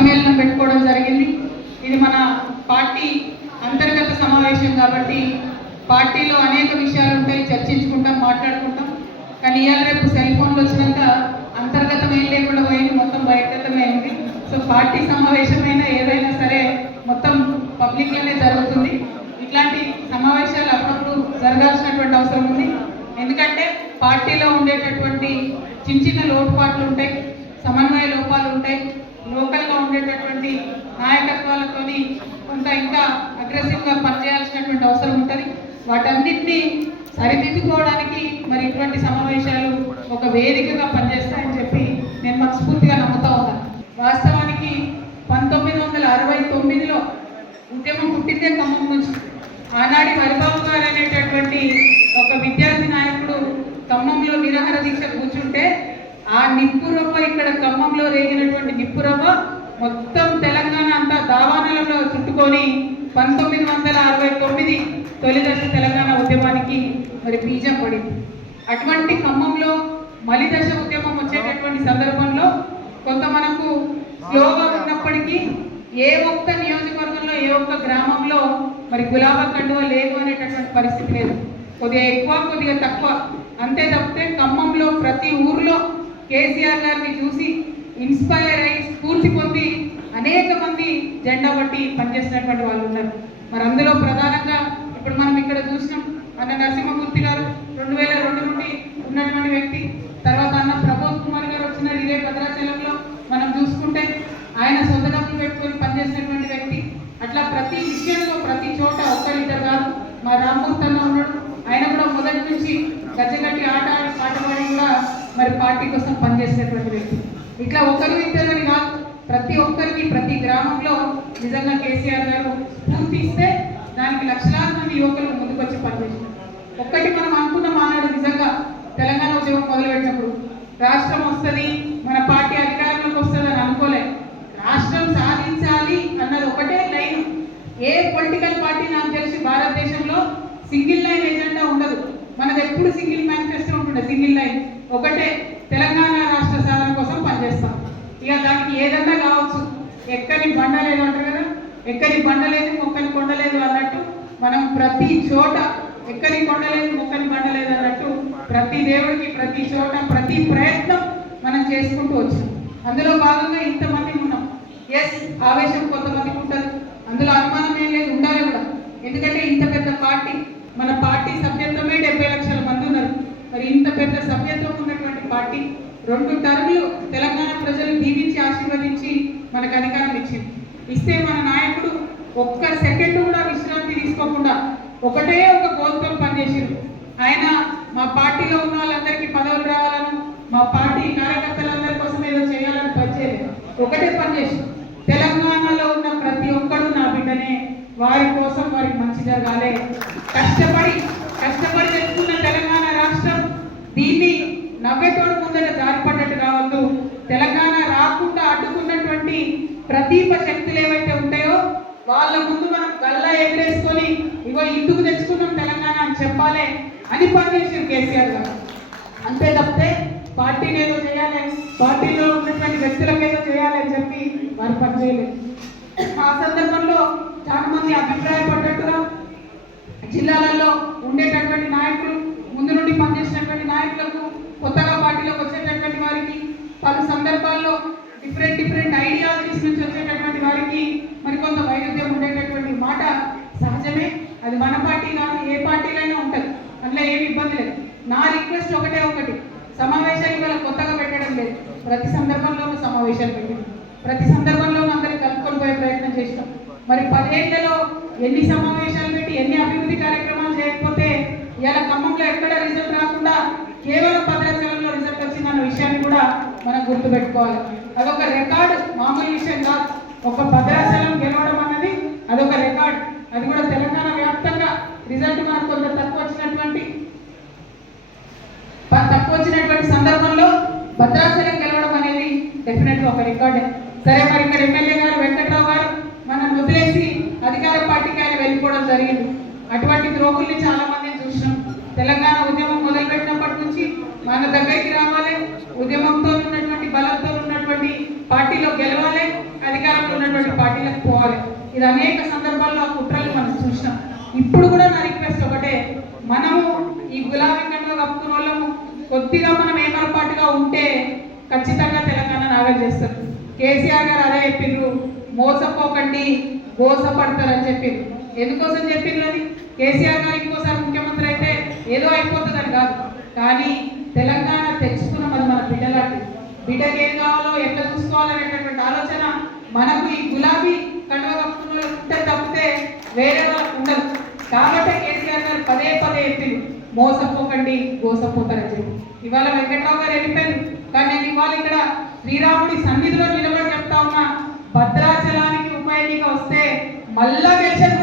సమ్మేళనం పెట్టుకోవడం జరిగింది. ఇది మన పార్టీ అంతర్గత సమావేశం కాబట్టి పార్టీలో అనేక విషయాలు ఉంటాయి. చర్చించుకుంటాం మాట్లాడుకుంటాం. కానీ ఇవాళ రేపు సెల్ ఫోన్లు వచ్చినాక అంతర్గతం ఏం లేకుండా పోయింది. మొత్తం బహిర్గతమే సో పార్టీ సమావేశమైనా ఏదైనా సరే మొత్తం పబ్లిక్లోనే జరుగుతుంది. ఇట్లాంటి సమావేశాలు అప్పుడప్పుడు జరగాల్సినటువంటి అవసరం ఉంది. ఎందుకంటే పార్టీలో ఉండేటటువంటి చిన్న చిన్న లోటుపాట్లు ఉంటాయి. సమన్వయ లోపాలు ఉంటాయి. లోకల్గా ఉండేటటువంటి నాయకత్వాలతోని కొంత ఇంకా అగ్రెసివ్గా పనిచేయాల్సినటువంటి అవసరం ఉంటుంది. వాటన్నిటినీ సరిదిద్దుకోవడానికి మరి ఇటువంటి సమావేశాలు ఒక వేదికగా పనిచేస్తాయని చెప్పి నేను మనస్ఫూర్తిగా నమ్ముతా ఉన్నాను వాస్తవానికి పంతొమ్మిది వందల అరవై తొమ్మిదిలో ఉద్యమం పుట్టిందే ఖమ్మం నుంచి. ఆనాడి హరిబాబు గారు అనేటటువంటి ఒక విద్యార్థి నాయకుడు ఖమ్మంలో నిరాహార దీక్ష ఆ నిప్పురవ్వ ఇక్కడ ఖమ్మంలో రేగినటువంటి నిప్పురవ్వ మొత్తం తెలంగాణ అంతా దావానలలో చుట్టుకొని పంతొమ్మిది వందల అరవై తొమ్మిది తొలి దశ తెలంగాణ ఉద్యమానికి మరి బీజం పడింది. అటువంటి ఖమ్మంలో మలిదశ ఉద్యమం వచ్చేటటువంటి సందర్భంలో కొంత మనకు స్లోగా ఉన్నప్పటికీ ఏ ఒక్క నియోజకవర్గంలో ఏ ఒక్క గ్రామంలో మరి గులాబా కండువ లేదు అనేటటువంటి పరిస్థితి లేదు. కొద్దిగా ఎక్కువ కొద్దిగా తక్కువ. అంతే తప్పితే ఖమ్మంలో ప్రతి ఊర్లో కేసీఆర్ గారిని చూసి ఇన్స్పైర్ అయ్యి స్ఫూర్తి పొంది అనేక మంది జెండా పట్టి పనిచేసినటువంటి వాళ్ళు ఉన్నారు. మరి అందులో ప్రధానంగా ఇప్పుడు మనం ఇక్కడ చూసినాం అన్న నరసింహమూర్తి గారు రెండు వేల రెండు నుండి ఉన్నటువంటి వ్యక్తి. తర్వాత అన్న ప్రబోధ్ కుమార్ గారు వచ్చిన ఇదే భద్రాచలంలో. మనం చూసుకుంటే ఆయన సొంత డబ్బులు పెట్టుకొని పనిచేసినటువంటి వ్యక్తి. అట్లా ప్రతి విషయంలో ప్రతి చోట ఒక్కరిద్దరు కాదు. మా రామ్మూర్తి అన్న ఉన్నాడు. ఆయన కూడా మొదటి నుంచి గజ్జగట్టి మరి పార్టీ కోసం పనిచేసినటువంటి వ్యక్తి. ఇట్లా ఒకరు ఇద్దరు కాదు. ప్రతి ఒక్కరికి ప్రతి గ్రామంలో నిజంగా కేసీఆర్ గారు స్ఫూర్తి ఇస్తే దానికి లక్షలాది మంది యువకులు ముందుకొచ్చి పనిచేసినారు ఒక్కటి మనం అనుకున్న ఆనాడు నిజంగా తెలంగాణ ఉద్యమం మొదలుపెట్టినప్పుడు. రాష్ట్రం వస్తుంది మన పార్టీ అధికారంలోకి వస్తుంది అని అనుకోలే. రాష్ట్రం సాధించాలి అన్నది ఒకటే లైన్. ఏ పొలిటికల్ పార్టీ నాకు తెలిసి భారతదేశంలో సింగిల్ లైన్ ఎజెండా ఉండదు. మనది ఎప్పుడు సింగిల్ మేనిఫెస్టో ఉంటుండే సింగిల్ లైన్ ఒకటే తెలంగాణ రాష్ట్ర సాధన కోసం పనిచేస్తాం. ఇక దానికి ఏదన్నా కావచ్చు. ఎక్కడి బండలేదు అంటారు కదా? ఎక్కడి బండలేదు మొక్కని కొండ లేదు అన్నట్టు మనం ప్రతి చోట ఎక్కడి కొండ లేదు మొక్కని బండలేదు అన్నట్టు ప్రతి దేవుడికి ప్రతి చోట ప్రతి ప్రయత్నం మనం చేసుకుంటూ వచ్చాం. అందులో భాగంగా ఇంతమంది ఉన్నాం. ఎస్ ఆవేశం కొంతమంది ఉంటుంది అందులో అనుమానం ఏం లేదు ఉండాలి కూడా ఎందుకంటే ఇంత పెద్ద పార్టీ మన పార్టీ సభ్యత్వమే డెబ్బై లక్షల మంది ఉన్నారు మరి ఇంత పెద్ద సభ్యత్వం ఉన్నటువంటి పార్టీ రెండు టర్ములు తెలంగాణ ప్రజలు దీవించి ఆశీర్వదించి మనకు అధికారం ఇచ్చింది. ఇస్తే మన నాయకుడు ఒక్క సెకండ్ కూడా విశ్రాంతి తీసుకోకుండా ఒకటే ఒక గోల్తో పనిచేసారు ఆయన మా పార్టీలో ఉన్న వాళ్ళందరికీ పదవులు రావాలను మా పార్టీ కార్యకర్తలందరి కోసం ఏదో చేయాలని పనిచేయలేదు ఒకటే పనిచేసి తెలంగాణలో ఉన్న ప్రతి ఒక్కరూ నా బిడ్డనే వారి కోసం వారికి మంచి జరగాలి. కష్టపడి తెచ్చుకున్న తెలంగాణ రాష్ట్రం దీన్ని నవ్వేటోడు ముందర జారిపడ్డట్టు కావద్దు. తెలంగాణ రాకుండా అడ్డుకున్నటువంటి ప్రతీప శక్తులు ఏవైతే ఉంటాయో వాళ్ళ ముందు మనం గల్లా ఎగరేసుకొని ఇగో ఇందుకు తెచ్చుకున్నాం తెలంగాణ అని చెప్పాలి అని పనిచేసారు కేసీఆర్ గారు. అంతే తప్పితే పార్టీని ఏదో చేయాలి పార్టీలో ఉన్నటువంటి వ్యక్తులకు ఏదో చేయాలి అని చెప్పి వారు పనిచేయలేదు. ఆ సందర్భంలో చాలా మంది అభిప్రాయపడ్డట్టుగా జిల్లాలలో ఉండేటటువంటి నాయకులు ముందు నుండి పనిచేసినటువంటి నాయకులకు కొత్తగా పార్టీలోకి వచ్చేటటువంటి వారికి పలు సందర్భాల్లో డిఫరెంట్ డిఫరెంట్ ఐడియాలజీస్ నుంచి వచ్చేటటువంటి వారికి మరి కొంత వైరుధ్యం ఉండేటటువంటి మాట సహజమే. అది మన పార్టీ కాదు ఏ పార్టీలైనా ఉంటుంది. అందులో ఏమి ఇబ్బంది లేదు. నా రిక్వెస్ట్ ఒకటే ఒకటి. సమావేశాలు ఇవాళ కొత్తగా పెట్టడం లేదు. ప్రతి సందర్భంలోనూ సమావేశాలు పెట్టింది. ప్రతి సందర్భంలోనూ అందరినీ కలుపుకొని పోయే ప్రయత్నం చేసినాం. మరి పదేళ్ళలో ఎన్ని సమావేశాలు పెట్టి ఎన్ని అభివృద్ధి కార్యక్రమాలు చేయకపోతే ఇవాళ ఖమ్మంలో ఎక్కడ రిజల్ట్ రాకుండా కేవలం భద్రాచలంలో రిజల్ట్ వచ్చిందన్న విషయాన్ని కూడా మనం గుర్తుపెట్టుకోవాలి. అదొక రికార్డు. మామూలు విషయం కాదు. ఒక భద్రాచలం గెలవడం అన్నది అదొక రికార్డ్. అది కూడా తెలంగాణ వ్యాప్తంగా రిజల్ట్ మనకు కొంత తక్కువ వచ్చినటువంటి తక్కువ వచ్చినటువంటి సందర్భంలో భద్రాచలం గెలవడం అనేది డెఫినెట్ ఒక రికార్డే. సరే మరి ఇక్కడ ఎమ్మెల్యే గారు వెంకట్రావు గారు మనం వదిలేసి అధికార పార్టీకి ఆయన వెళ్ళిపోవడం జరిగింది. అటువంటి ద్రోహుల్ని చాలా మందిని చూసినాం. తెలంగాణ ఉద్యమం మొదలుపెట్టినప్పటి నుంచి మన దగ్గరికి రావాలి. ఉద్యమం ఉన్నటువంటి పార్టీలకు పోవాలి. ఇది అనేక సందర్భాల్లో ఆ కుట్రలు మనం చూసినాం. ఇప్పుడు కూడా నా రిక్వెస్ట్ ఒకటే. మనము ఈ గులాబీ కండువ కప్పుకున్న వాళ్ళము కొద్దిగా మనం ఏమరపాటుగా ఉంటే ఖచ్చితంగా తెలంగాణ నాగం చేస్తారు. కేసీఆర్ గారు అదే చెప్పిండ్రు మోసపోకండి మోసపడతారని చెప్పిండ్రు. ఎందుకోసం చెప్పిండ్రు అది? కేసీఆర్ గారు ఇంకోసారి ముఖ్యమంత్రి అయితే ఏదో అయిపోతుందని కాదు. కానీ తెలంగాణ తెచ్చుకున్న మరి మన బిడ్డలాంటి బిడ్డకి ఏం కావాలో ఎట్లా చూసుకోవాలనేటటువంటి ఆలోచన మనకు ఈ గులాబీ కండువ కప్పుకున్న ఉంటే తప్పితే వేరే వాళ్ళకు ఉండదు కాబట్టి కేసీఆర్ గారు పదే పదే చెప్పిండు మోసపోకండి మోసపోతారని చెప్పి. ఇవాళ వెంకట్రావు గారు వెళ్ళిపోయారు. కానీ నేను ఇవాళ ఇక్కడ శ్రీరాముడి సన్నిధిలో నిలబడి చెప్తా ఉన్నా భద్రాచలానికి ఉప ఎన్నిక వస్తే మళ్ళా గెలిచేది